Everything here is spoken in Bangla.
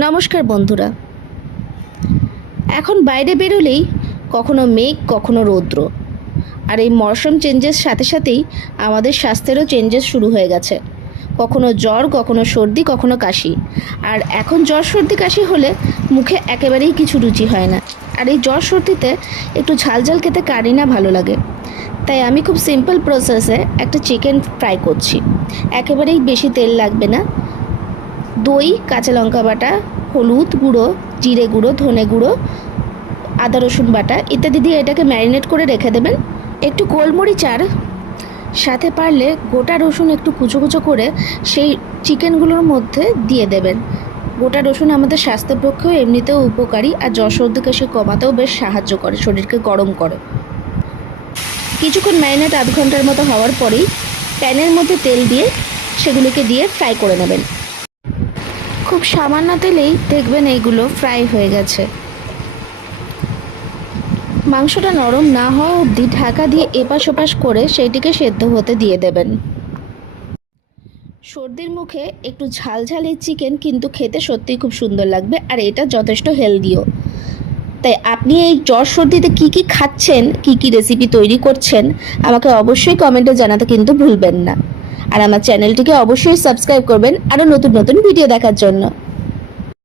নমস্কার বন্ধুরা। এখন বাইরে বেরোলেই কখনো মেঘ কখনো রৌদ্র, আর এই মরশুম চেঞ্জের সাথে সাথেই আমাদের স্বাস্থ্যেরও চেঞ্জেস শুরু হয়ে গেছে। কখনো জ্বর, কখনো সর্দি, কখনো কাশি। আর এখন জ্বর সর্দি কাশি হলে মুখে একেবারেই কিছু রুচি হয় না। আর এই জ্বর সর্দিতে একটু ঝাল ঝাল খেতে কারই না ভালো লাগে। তাই আমি খুব সিম্পল প্রসেসে একটা চিকেন ফ্রাই করছি। একেবারেই বেশি তেল লাগবে না। দই, কাঁচা লঙ্কা বাটা, হলুদ গুঁড়ো, জিরে গুঁড়ো, ধনে গুঁড়ো, আদা রসুন বাটা ইত্যাদি দিয়ে এটাকে ম্যারিনেট করে রেখে দেবেন। একটু গোলমরিচ আর সাথে পারলে গোটা রসুন একটু কুচো কুচো করে সেই চিকেনগুলোর মধ্যে দিয়ে দেবেন। গোটা রসুন আমাদের স্বাস্থ্যের পক্ষেও এমনিতেও উপকারী, আর জ্বর সর্দি কাশি কমাতেও বেশ সাহায্য করে, শরীরকে গরম করে। কিছুক্ষণ ম্যারিনেট আধ ঘন্টার মতো হওয়ার পরেই প্যানের মধ্যে তেল দিয়ে সেগুলোকে দিয়ে ফ্রাই করে নেবেন। খুব সামান্য তেলেই দেখবেন এইগুলো ফ্রাই হয়ে গেছে। মাংসটা নরম না হওয়া অবধি ঢাকা দিয়ে এপাশ ওপাশ করে সেইটিকে সেদ্ধ হতে দিয়ে দেবেন। সর্দির মুখে একটু ঝালঝাল এই চিকেন কিন্তু খেতে সত্যিই খুব সুন্দর লাগবে, আর এটা যথেষ্ট হেলদিও। তাই আপনি এই জ্বর সর্দিতে কী কী খাচ্ছেন, কী কী রেসিপি তৈরি করছেন, আমাকে অবশ্যই কমেন্টে জানাতে কিন্তু ভুলবেন না। আর আমার চ্যানেলটিকে অবশ্যই সাবস্ক্রাইব করবেন আরও নতুন নতুন ভিডিও দেখার জন্য।